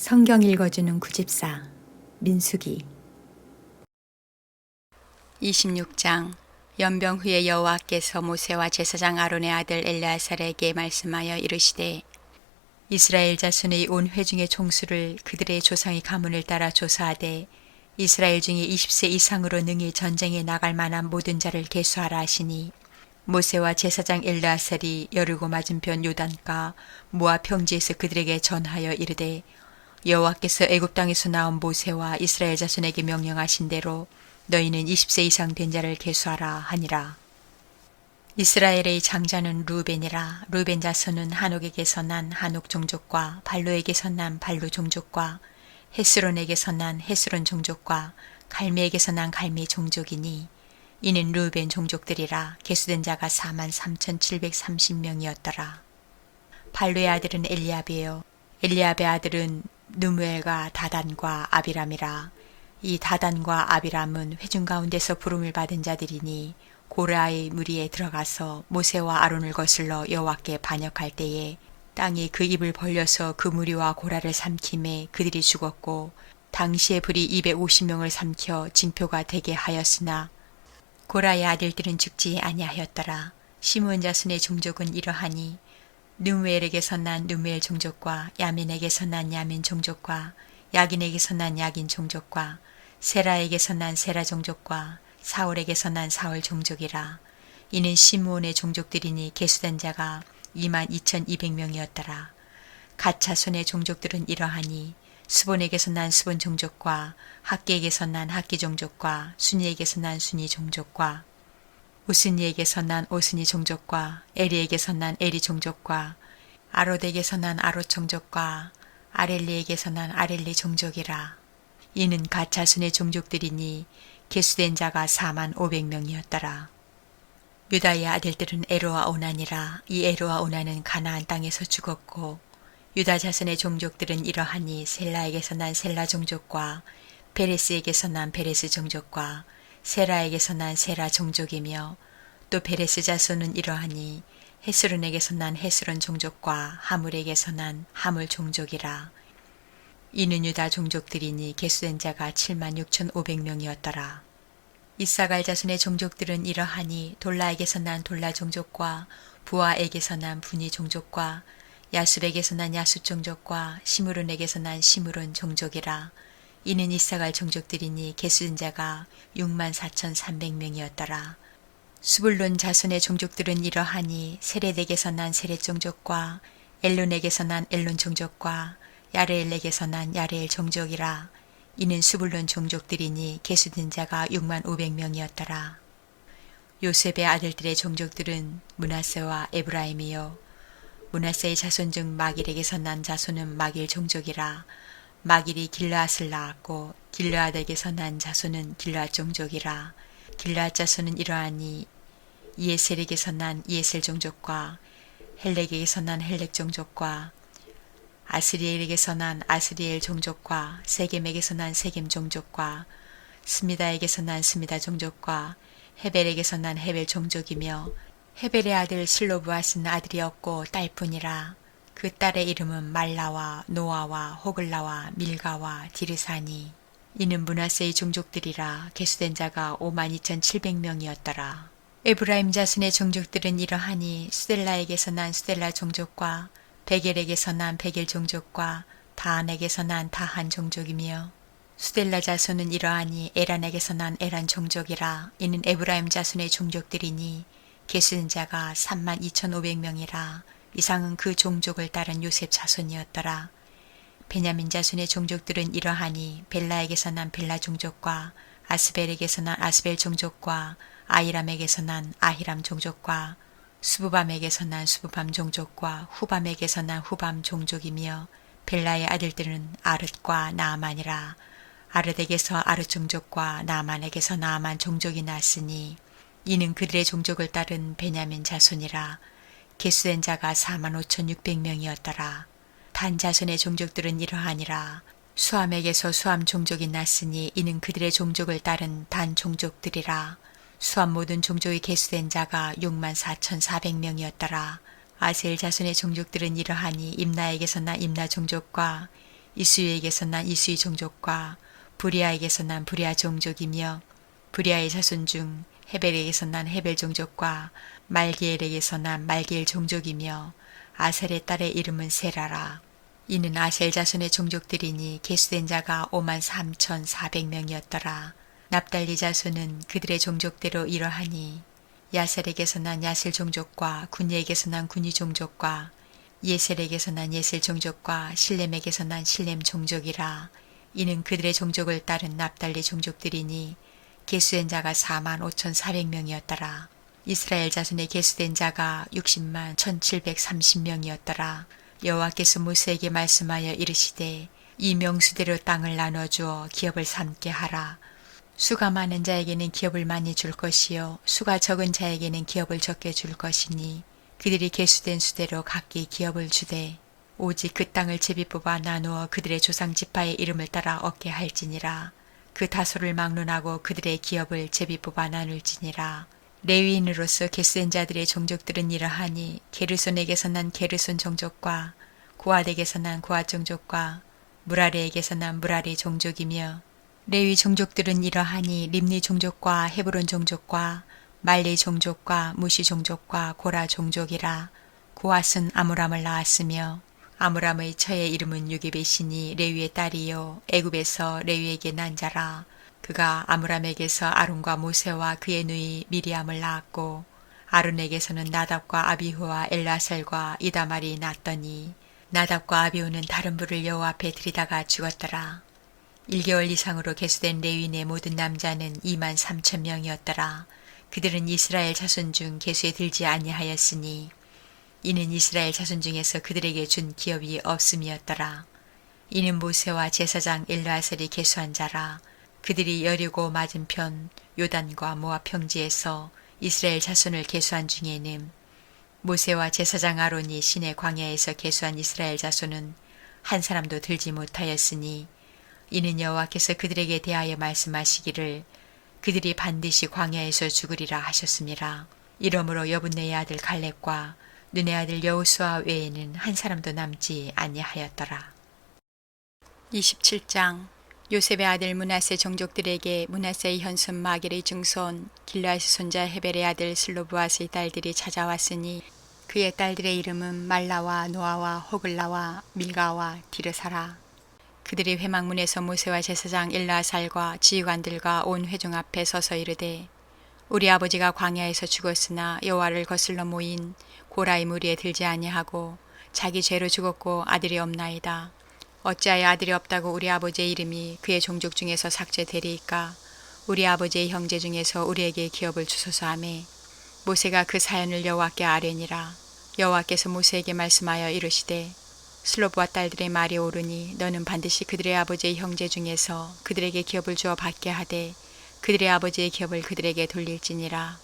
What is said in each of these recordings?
성경 읽어주는 구집사 민수기 26장. 연병 후에 여호와께서 모세와 제사장 아론의 아들 엘르아살에게 말씀하여 이르시되 이스라엘 자손의 온 회중의 총수를 그들의 조상의 가문을 따라 조사하되 이스라엘 중에 20세 이상으로 능히 전쟁에 나갈 만한 모든 자를 계수하라 하시니 모세와 제사장 엘르아살이 여리고 맞은편 요단가 모압 평지에서 그들에게 전하여 이르되 여호와께서 애굽 땅에서 나온 모세와 이스라엘 자손에게 명령하신 대로 너희는 20세 이상 된 자를 계수하라 하니라. 이스라엘의 장자는 루벤이라. 루벤 자손은 한옥에게서 난 한옥 종족과 발로에게서 난 발로 종족과 헤스론에게서 난 헤스론 종족과 갈미에게서 난 갈미 종족이니 이는 루벤 종족들이라. 계수된 자가 43,730명이었더라. 발로의 아들은 엘리압이요 엘리압의 아들은 누무엘과 다단과 아비람이라. 이 다단과 아비람은 회중 가운데서 부름을 받은 자들이니 고라의 무리에 들어가서 모세와 아론을 거슬러 여호와께 반역할 때에 땅이 그 입을 벌려서 그 무리와 고라를 삼킴에 그들이 죽었고 당시에 불이 250명을 삼켜 징표가 되게 하였으나 고라의 아들들은 죽지 아니하였더라. 시므온 자손의 종족은 이러하니 누무엘에게서 난 누무엘 종족과 야민에게서 난 야민 종족과 야긴에게서 난 야긴 종족과 세라에게서 난 세라 종족과 사울에게서 난 사울 종족이라. 이는 시므온의 종족들이니 계수된 자가 22,200명이었더라. 갓 자손의 종족들은 이러하니 스본에게서 난 스본 종족과 학기에게서 난 학기 종족과 순이에게서 난 순이 종족과 오스니에게서 난 오스니 종족과 에리에게서 난 에리 종족과 아롯에게서 난 아롯 종족과 아렐리에게서 난 아렐리 종족이라. 이는 갓 자손의 종족들이니 계수된 자가 45,000명이었더라. 유다의 아들들은 에로와 오난이라. 이 에로와 오난은 가나안 땅에서 죽었고 유다 자손의 종족들은 이러하니 셀라에게서 난 셀라 종족과 베레스에게서 난 베레스 종족과 세라에게서 난 세라 종족이며 또 베레스 자손은 이러하니 헤스론에게서 난 헤스론 종족과 하물에게서 난 하물 종족이라. 이는 유다 종족들이니 계수된 자가 76,500명이었더라. 이사갈 자손의 종족들은 이러하니 돌라에게서 난 돌라 종족과 부아에게서 난 분이 종족과 야숲에게서 난 야숲 종족과 시므론에게서 난 시므론 종족이라. 이는 이사갈 종족들이니 계수된 자가 64,300명이었더라. 수불론 자손의 종족들은 이러하니 세렛에게서 난 세렛 종족과 엘론에게서 난 엘론 종족과 야레엘에게서 난 야레엘 종족이라. 이는 수불론 종족들이니 계수된 자가 65,000명이었더라. 요셉의 아들들의 종족들은 므낫세와 에브라임이요 므낫세의 자손 중 마길에게서 난 자손은 마길 종족이라. 마길이 길르앗을 낳았고 길르앗에게서 난 자손은 길르앗 종족이라. 길르앗 자손은 이러하니 이에셀에게서 난 이에셀 종족과 헬렉에게서 난 헬렉 종족과 아스리엘에게서 난 아스리엘 종족과 세겜에게서 난 세겜 종족과 스미다에게서 난 스미다 종족과 헤벨에게서 난 헤벨 종족이며 헤벨의 아들 슬로브앗은 아들이었고 딸뿐이라. 그 딸의 이름은 말라와 노아와 호글라와 밀가와 디르사니. 이는 므낫세의 종족들이라. 계수된 자가 52,700명이었더라. 에브라임 자손의 종족들은 이러하니 수델라에게서 난 수델라 종족과 베겔에게서 난 베겔 종족과 다한에게서 난 다한 종족이며 수델라 자손은 이러하니 에란에게서 난 에란 종족이라. 이는 에브라임 자손의 종족들이니 계수된 자가 32,500명이라. 이상은 그 종족을 따른 요셉 자손이었더라. 베냐민 자손의 종족들은 이러하니 벨라에게서 난 벨라 종족과 아스벨에게서 난 아스벨 종족과 아히람에게서 난 아히람 종족과 수부밤에게서 난 수부밤 종족과 후밤에게서 난 후밤 종족이며 벨라의 아들들은 아릇과 나아만이라. 아릇에게서 아릇 종족과 나아만에게서 나아만 종족이 났으니 이는 그들의 종족을 따른 베냐민 자손이라. 계수된 자가 45,600명이었더라. 단 자손의 종족들은 이러하니라. 수함에게서 수함 종족이 났으니 이는 그들의 종족을 따른 단 종족들이라. 수함 모든 종족이 계수된 자가 64,400명이었더라. 아셀 자손의 종족들은 이러하니 임나에게서 난 임나 종족과 이수이에게서 난 이수이 종족과 부리아에게서 난 부리아 종족이며 부리아의 자손 중 헤벨에게서 난 헤벨 종족과 말기엘에게서 난 말기엘 종족이며 아셀의 딸의 이름은 세라라. 이는 아셀 자손의 종족들이니 계수된 자가 53,400명이었더라. 납달리 자손은 그들의 종족대로 이러하니 야셀에게서 난 야셀 종족과 군이에게서 난 군이 종족과 예셀에게서 난 예셀 종족과 실렘에게서 난 실렘 종족이라. 이는 그들의 종족을 따른 납달리 종족들이니 계수된 자가 45,400명이었더라. 이스라엘 자손의 계수된 자가 60만 1,730명이었더라. 여호와께서 모세에게 말씀하여 이르시되 이 명수대로 땅을 나눠주어 기업을 삼게 하라. 수가 많은 자에게는 기업을 많이 줄 것이요 수가 적은 자에게는 기업을 적게 줄 것이니 그들이 계수된 수대로 각기 기업을 주되 오직 그 땅을 제비 뽑아 나누어 그들의 조상 지파의 이름을 따라 얻게 할지니라. 그 다소를 막론하고 그들의 기업을 제비 뽑아 나눌지니라. 레위인으로서 계수된 자들의 종족들은 이러하니 게르손에게서 난 게르손 종족과 고앗에게서 난 고앗 종족과 무라리에게서 난 무라리 종족이며 레위 종족들은 이러하니 림니 종족과 헤브론 종족과 말리 종족과 무시 종족과 고라 종족이라. 고앗은 아므람을 낳았으며 아므람의 처의 이름은 요게벳이니 레위의 딸이요 애굽에서 레위에게 난 자라. 그가 아므람에게서 아론과 모세와 그의 누이 미리암을 낳았고 아론에게서는 나답과 아비후와 엘라셀과 이다말이 낳았더니 나답과 아비후는 다른 불을 여호와 앞에 들이다가 죽었더라. 1개월 이상으로 계수된 레위인의 모든 남자는 23,000명이었더라. 그들은 이스라엘 자손 중 계수에 들지 아니하였으니 이는 이스라엘 자손 중에서 그들에게 준 기업이 없음이었더라. 이는 모세와 제사장 엘르아셀이 계수한 자라. 그들이 여리고 맞은편 요단과 모압 평지에서 이스라엘 자손을 계수한 중에는 모세와 제사장 아론이 시내 광야에서 계수한 이스라엘 자손은 한 사람도 들지 못하였으니 이는 여호와께서 그들에게 대하여 말씀하시기를 그들이 반드시 광야에서 죽으리라 하셨습니다. 이러므로 여분네의 아들 갈렙과 눈의 아들 여호수아 외에는 한 사람도 남지 아니하였더라. 27장 요셉의 아들 므낫세 종족들에게 므낫세의 현손 마길의 증손 길르앗의 손자 헤벨의 아들 슬로브앗의 딸들이 찾아왔으니 그의 딸들의 이름은 말라와 노아와 호글라와 밀가와 디르사라. 그들이 회막문에서 모세와 제사장 엘르아살과 지휘관들과 온 회중 앞에 서서 이르되 우리 아버지가 광야에서 죽었으나 여호와를 거슬러 모인 고라의 무리에 들지 아니하고 자기 죄로 죽었고 아들이 없나이다. 어찌하여 아들이 없다고 우리 아버지의 이름이 그의 종족 중에서 삭제되리이까. 우리 아버지의 형제 중에서 우리에게 기업을 주소서 하매 모세가 그 사연을 여호와께 아뢰니라. 여호와께서 모세에게 말씀하여 이르시되 슬로브와 딸들의 말이 옳으니 너는 반드시 그들의 아버지의 형제 중에서 그들에게 기업을 주어 받게 하되 그들의 아버지의 기업을 그들에게 돌릴지니라.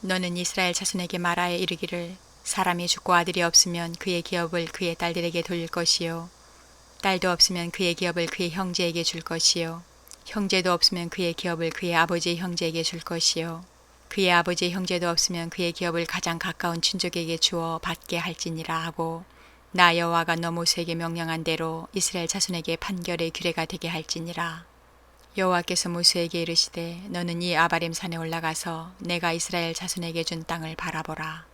너는 이스라엘 자손에게 말하여 이르기를 사람이 죽고 아들이 없으면 그의 기업을 그의 딸들에게 돌릴 것이요 딸도 없으면 그의 기업을 그의 형제에게 줄 것이요 형제도 없으면 그의 기업을 그의 아버지의 형제에게 줄 것이요 그의 아버지의 형제도 없으면 그의 기업을 가장 가까운 친족에게 주어 받게 할지니라 하고 나 여호와가 너 모세에게 명령한 대로 이스라엘 자손에게 판결의 규례가 되게 할지니라. 여호와께서 모세에게 이르시되 너는 이 아바림 산에 올라가서 내가 이스라엘 자손에게 준 땅을 바라보라.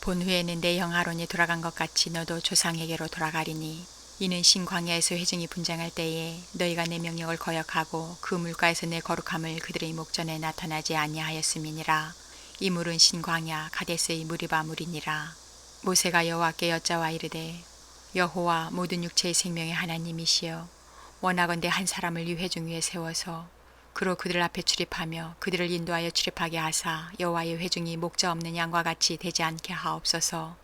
본 후에는 내 형 아론이 돌아간 것 같이 너도 조상에게로 돌아가리니 이는 신광야에서 회중이 분쟁할 때에 너희가 내 명령을 거역하고 그 물가에서 내 거룩함을 그들의 목전에 나타나지 아니하였음이니라. 이 물은 신광야 가데스의 무리바 물이니라. 모세가 여호와께 여짜와 이르되 여호와 모든 육체의 생명의 하나님이시여 원하건대 한 사람을 이 회중 위에 세워서 그로 그들 앞에 출입하며 그들을 인도하여 출입하게 하사 여호와의 회중이 목자 없는 양과 같이 되지 않게 하옵소서.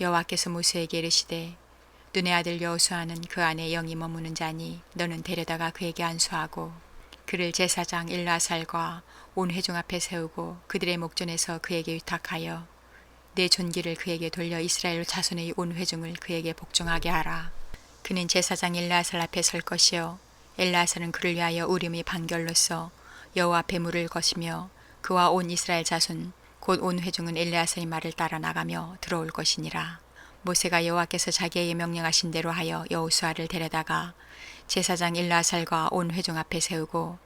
여호와께서 모세에게 이르시되 눈의 아들 여호수아는 그 안에 영이 머무는 자니 너는 데려다가 그에게 안수하고 그를 제사장 엘르아살과 온 회중 앞에 세우고 그들의 목전에서 그에게 위탁하여 내 존귀를 그에게 돌려 이스라엘 자손의 온 회중을 그에게 복종하게 하라. 그는 제사장 엘르아살 앞에 설 것이요 엘르아살은 그를 위하여 우림의 판결로서 여호와 앞에 물을 것이며 그와 온 이스라엘 자손 곧 온 회중은 엘르아살의 말을 따라 나가며 들어올 것이니라. 모세가 여호와께서 자기에게 명령하신 대로 하여 여호수아를 데려다가 제사장 일라살과 온 회중 앞에 세우고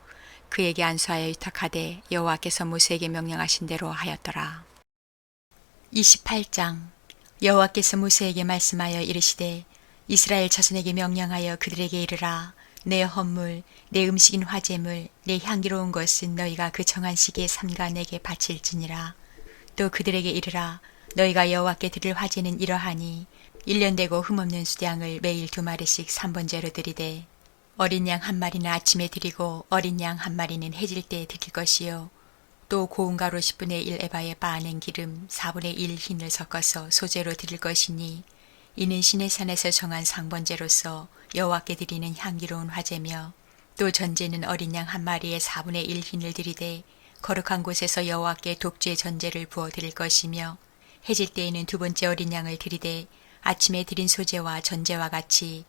그에게 안수하여 유탁하되 여호와께서 모세에게 명령하신 대로 하였더라. 28장. 여호와께서 모세에게 말씀하여 이르시되 이스라엘 자손에게 명령하여 그들에게 이르라. 내 헌물, 내 음식인 화제물, 내 향기로운 것은 너희가 그 정한 시기에 삼가 내게 바칠지니라. 또 그들에게 이르라. 너희가 여호와께 드릴 화제는 이러하니 1년 되고 흠없는 수량을 매일 2마리씩 3번째로 드리되 어린 양 1마리는 아침에 드리고 어린 양 1마리는 해질 때에 드릴 것이요. 또 고운 가루 10분의 1 에바에 빻아낸 기름 4분의 1 흰을 섞어서 소재로 드릴 것이니 이는 시내 산에서 정한 상번제로서 여호와께 드리는 향기로운 화제며 또 전제는 어린 양 1마리에 4분의 1 흰을 드리되 거룩한 곳에서 여호와께 독주의 전제를 부어 드릴 것이며 해질 때에는 2번째 어린 양을 드리되 아침에 드린 소제와 전제와 같이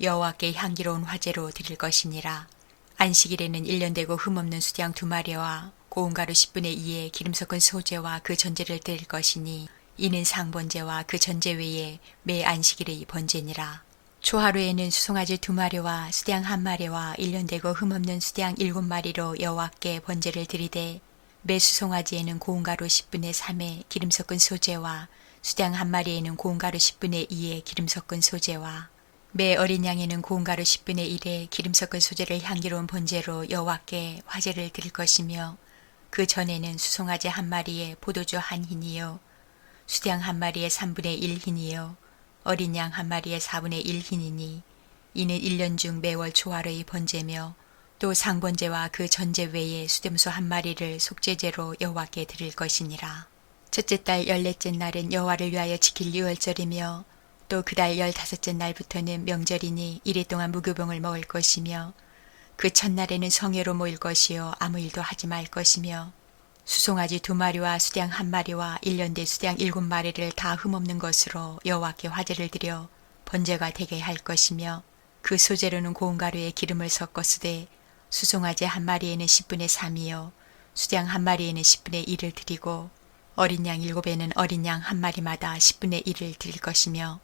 여호와께 향기로운 화제로 드릴 것이니라. 안식일에는 1년 되고 흠없는 수양 2마리와 고운 가루 10분의 2의 기름 섞은 소제와 그 전제를 드릴 것이니 이는 상번제와 그 전제 외에 매 안식일의 번제니라. 초하루에는 수송아지 2마리와 수양 1마리와 1년 되고 흠없는 수양 7마리로 여호와께 번제를 드리되 매 수송아지에는 고운 가루 10분의 3의 기름 섞은 소제와 수양 1마리에는 고운 가루 10분의 2의 기름 섞은 소제와 매 어린 양에는 고운 가루 10분의 1의 기름 섞은 소제를 향기로운 번제로 여호와께 화제를 드릴 것이며 그 전에는 수송아지 1마리에 포도주 1흰이요 수양 1마리에 3분의 1 흰이요 어린 양 1마리에 4분의 1 흰이니 이는 1년 중 매월 초하루의 번제며 또 상번제와 그 전제 외에 수렴소 1마리를 속죄제로 여호와께 드릴 것이니라. 첫째 달 14째 날은 여호와를 위하여 지킬 유월절이며 또 그 달 15째 날부터는 명절이니 이래 동안 무교병을 먹을 것이며 그 첫날에는 성회로 모일 것이요 아무 일도 하지 말 것이며 수송아지 2마리와 수양 1마리와 1년 된 수양 7마리를 다 흠없는 것으로 여호와께 화제를 드려 번제가 되게 할 것이며 그 소재로는 고운 가루에 기름을 섞어 쓰되 수송아지 1마리에는 10분의 3이요 수양 1마리에는 10분의 1을 드리고 어린 양 7에는 어린 양 1마리마다 10분의 1을 드릴 것이며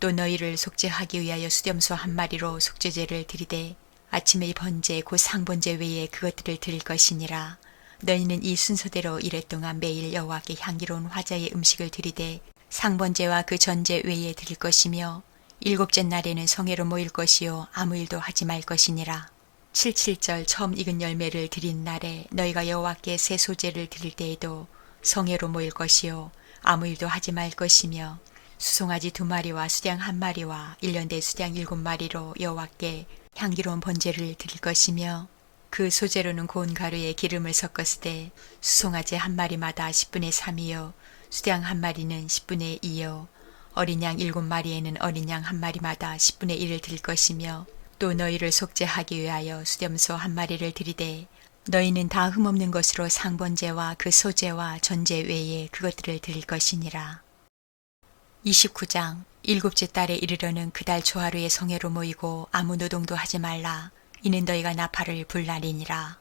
또 너희를 속죄하기 위하여 수렴소 1마리로 속죄제를 드리되 아침의 번제 곧 상번제 외에 그것들을 드릴 것이니라. 너희는 이 순서대로 이랫동안 매일 여호와께 향기로운 화제의 음식을 드리되 상번제와 그 전제 외에 드릴 것이며 7째 날에는 성회로 모일 것이요 아무 일도 하지 말 것이니라. 77절 처음 익은 열매를 드린 날에 너희가 여호와께 새 소제를 드릴 때에도 성회로 모일 것이요 아무 일도 하지 말 것이며 수송아지 2마리와 수양 1마리와 1년 된 수양 7마리로 여호와께 향기로운 번제를 드릴 것이며 그 소재로는 고운 가루에 기름을 섞었으되 수송아지 1마리마다 10분의 3이요 수양 1마리는 10분의 2요 어린 양 7마리에는 어린 양 1마리마다 10분의 1을 드릴 것이며 또 너희를 속죄하기 위하여 수렴소 1마리를 드리되 너희는 다 흠없는 것으로 상번제와 그 소제와 전제 외에 그것들을 드릴 것이니라. 29장 7째 달에 이르러는 그 달 초하루에 성회로 모이고 아무 노동도 하지 말라. 이는 너희가 나팔을 불 날이니라.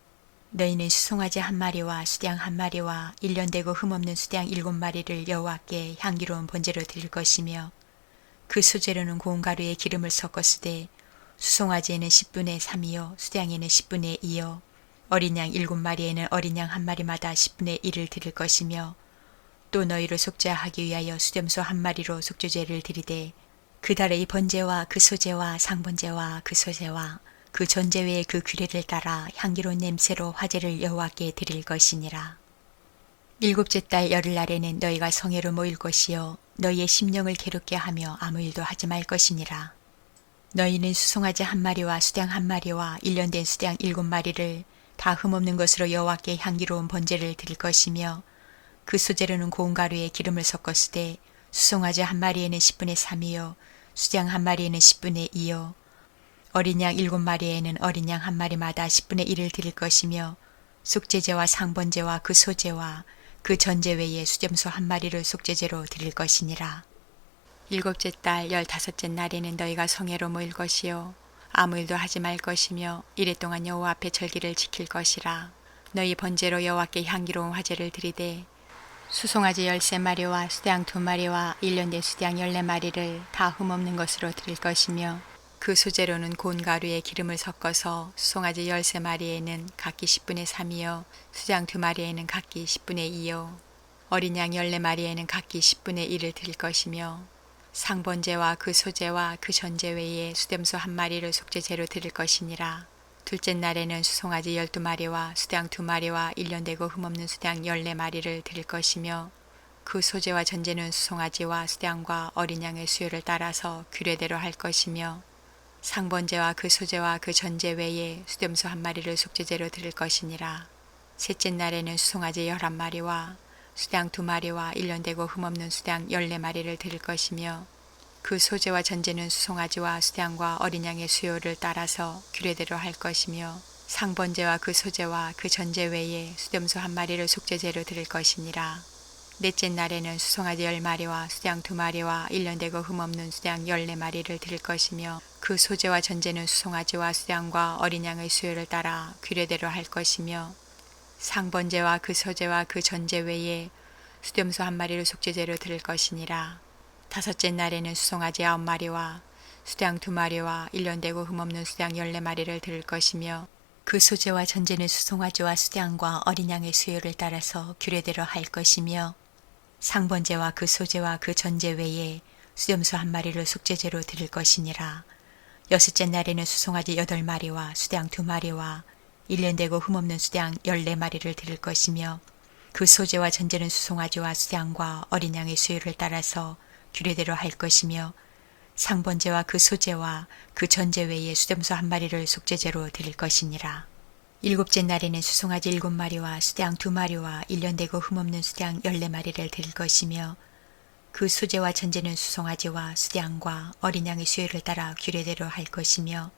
너희는 수송아지 1마리와 수양 1마리와 1년 되고 흠없는 수양 7마리를 여호와께 향기로운 번제로 드릴 것이며 그 소재로는 고운 가루에 기름을 섞어 쓰되 수송아지에는 10분의 3이요 수양에는 10분의 2요 어린 양 7마리에는 어린 양 1마리마다 10분의 1을 드릴 것이며 또 너희를 속죄하기 위하여 수렴소 1마리로 속죄제를 드리되 그 달의 번제와 그 소제와 상번제와 그 소제와 그 전제 외의 그 규례를 따라 향기로운 냄새로 화제를 여호와께 드릴 것이니라. 7째 달 열흘날에는 너희가 성회로 모일 것이요 너희의 심령을 괴롭게 하며 아무 일도 하지 말 것이니라. 너희는 수송아지 1마리와 수양 1마리와 1년 된 수양 7마리를 다 흠없는 것으로 여호와께 향기로운 번제를 드릴 것이며 그 소재로는 고운 가루에 기름을 섞었으되 수송아지 1마리에는 10분의 3이요 수양 1마리에는 10분의 2요 어린 양 7마리에는 어린 양 1마리마다 10분의 1을 드릴 것이며 속죄제와 상번제와 그 소제와 그 전제 외에 수렴소 1마리를 속죄제로 드릴 것이니라. 7째 달 15째 날에는 너희가 성회로 모일 것이요 아무 일도 하지 말 것이며 이래 동안 여호와 앞에 절기를 지킬 것이라. 너희 번제로 여호와께 향기로운 화제를 드리되 수송아지 13마리와 수양 2마리와 일년대 수양 14마리를 다 흠없는 것으로 드릴 것이며 그 소재로는 고운 가루에 기름을 섞어서 수송아지 13마리에는 각기 10분의 3이요 수양 2마리에는 각기 10분의 2요 어린 양 14마리에는 각기 10분의 1을 드릴 것이며 상번제와 그 소재와 그 전제 외에 수렴소 1마리를 속죄제로 드릴 것이니라. 둘째 날에는 수송아지 12마리와 수양 2마리와 일년되고 흠없는 수양 14마리를 드릴 것이며 그 소재와 전제는 수송아지와 수양과 어린 양의 수요를 따라서 규례대로 할 것이며 상번제와 그 소재와 그 전제 외에 수렴소 1마리를 속죄제로 드릴 것이니라. 셋째 날에는 수송아지 11마리와 수양 2마리와 일년되고 흠없는 수양 14마리를 드릴 것이며 그 소재와 전제는 수송아지와 수양과 어린 양의 수요를 따라서 규례대로 할 것이며 상번제와 그 소재와 그 전제 외에 수렴소 1마리를 속죄제로 드릴 것이니라. 넷째 날에는 수송아지 10마리와 수양 2마리와 일년되고 흠없는 수양 14마리를 드릴 것이며 그 소재와 전제는 수송아지와 수양과 어린 양의 수요를 따라 규례대로 할 것이며 상번제와 그 소재와 그 전제 외에 수렴소 1마리를 속죄제로 드릴 것이니라. 다섯째 날에는 수송아지 9마리와 수양 2마리와 일년되고 흠없는 수양 14마리를 드릴 것이며 그 소재와 전제는 수송아지와 수양과 어린 양의 수요를 따라서 규례대로 할 것이며 상번제와 그 소재와 그 전제 외에 수렴소 1마리를 속죄제로 드릴 것이니라. 여섯째 날에는 수송아지 8마리와 수양 2마리와 일년되고 흠없는 수양 14마리를 드릴 것이며 그 소재와 전제는 수송아지와 수양과 어린 양의 수요를 따라서 규례대로 할 것이며 상번제와 그 소재와 그 전제 외에 수렴소 1마리를 속죄제로 드릴 것이니라. 일곱째 날에는 수송아지 7마리와 수양 2마리와 일년되고 흠없는 수양 14마리를 드릴 것이며 그 소재와 전제는 수송아지와 수양과 어린 양의 수요를 따라 규례대로 할 것이며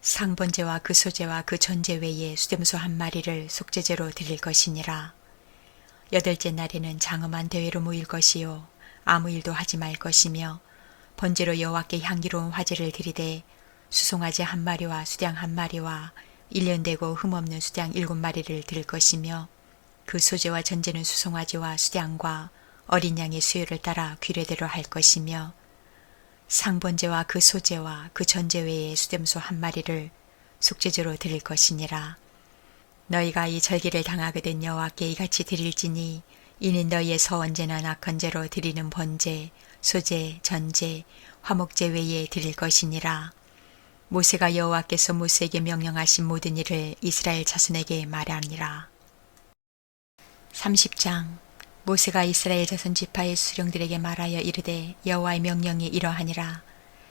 상번제와 그 소재와 그 전제 외에 수렴소 1마리를 속죄제로 드릴 것이니라. 여덟째 날에는 장엄한 대회로 모일 것이요 아무 일도 하지 말 것이며 번제로 여호와께 향기로운 화제를 드리되 수송아지 1마리와 수양 1마리와 일년되고 흠없는 수양 7마리를 드릴 것이며 그 소재와 전제는 수송아지와 수양과 어린 양의 수요를 따라 규례대로 할 것이며 상번제와 그 소재와 그 전제 외에 수렴소 1마리를 속죄제로 드릴 것이니라. 너희가 이 절기를 당하게 된 여호와께 이같이 드릴지니 이는 너희의 서원제나 낙헌제로 드리는 번제, 소제, 전제, 화목제 외에 드릴 것이니라. 모세가 여호와께서 모세에게 명령하신 모든 일을 이스라엘 자손에게 말하니라. 30장 모세가 이스라엘 자손 지파의 수령들에게 말하여 이르되 여호와의 명령이 이러하니라.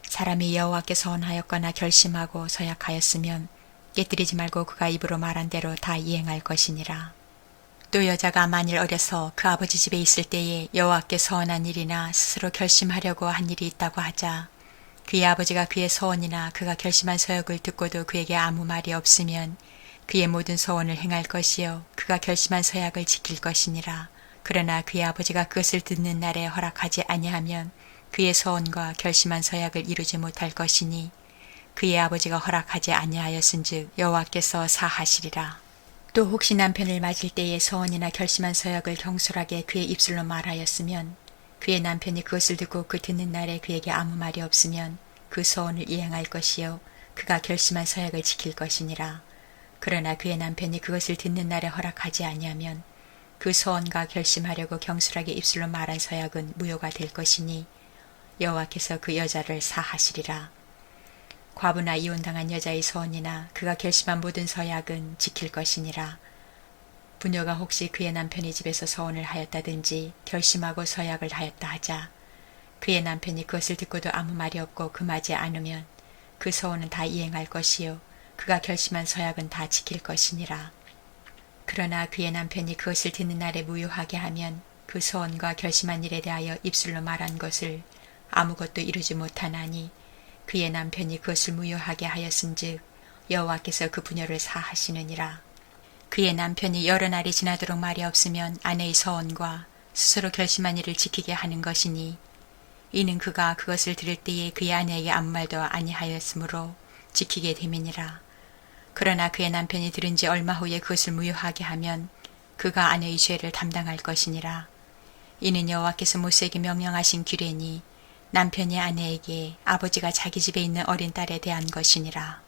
사람이 여호와께 서원하였거나 결심하고 서약하였으면 깨뜨리지 말고 그가 입으로 말한 대로 다 이행할 것이니라. 또 여자가 만일 어려서 그 아버지 집에 있을 때에 여호와께 서원한 일이나 스스로 결심하려고 한 일이 있다고 하자 그의 아버지가 그의 서원이나 그가 결심한 서약을 듣고도 그에게 아무 말이 없으면 그의 모든 서원을 행할 것이요 그가 결심한 서약을 지킬 것이니라. 그러나 그의 아버지가 그것을 듣는 날에 허락하지 아니하면 그의 서원과 결심한 서약을 이루지 못할 것이니 그의 아버지가 허락하지 아니하였은즉 여호와께서 사하시리라. 또 혹시 남편을 맞을 때에 서원이나 결심한 서약을 경솔하게 그의 입술로 말하였으면 그의 남편이 그것을 듣고 그 듣는 날에 그에게 아무 말이 없으면 그 서원을 이행할 것이요 그가 결심한 서약을 지킬 것이니라. 그러나 그의 남편이 그것을 듣는 날에 허락하지 아니하면 그 서원과 결심하려고 경솔하게 입술로 말한 서약은 무효가 될 것이니 여호와께서 그 여자를 사하시리라. 과부나 이혼당한 여자의 서원이나 그가 결심한 모든 서약은 지킬 것이니라. 부녀가 혹시 그의 남편의 집에서 서원을 하였다든지 결심하고 서약을 하였다 하자 그의 남편이 그것을 듣고도 아무 말이 없고 금하지 않으면 그 서원은 다 이행할 것이요 그가 결심한 서약은 다 지킬 것이니라. 그러나 그의 남편이 그것을 듣는 날에 무효하게 하면 그 서원과 결심한 일에 대하여 입술로 말한 것을 아무것도 이루지 못하나니 그의 남편이 그것을 무효하게 하였은즉 여호와께서 그 부녀를 사하시느니라. 그의 남편이 여러 날이 지나도록 말이 없으면 아내의 서원과 스스로 결심한 일을 지키게 하는 것이니 이는 그가 그것을 들을 때에 그의 아내에게 아무 말도 아니하였으므로 지키게 됨이니라. 그러나 그의 남편이 들은 지 얼마 후에 그것을 무효하게 하면 그가 아내의 죄를 담당할 것이니라. 이는 여호와께서 모세에게 명령하신 규례니 남편이 아내에게 아버지가 자기 집에 있는 어린 딸에 대한 것이니라.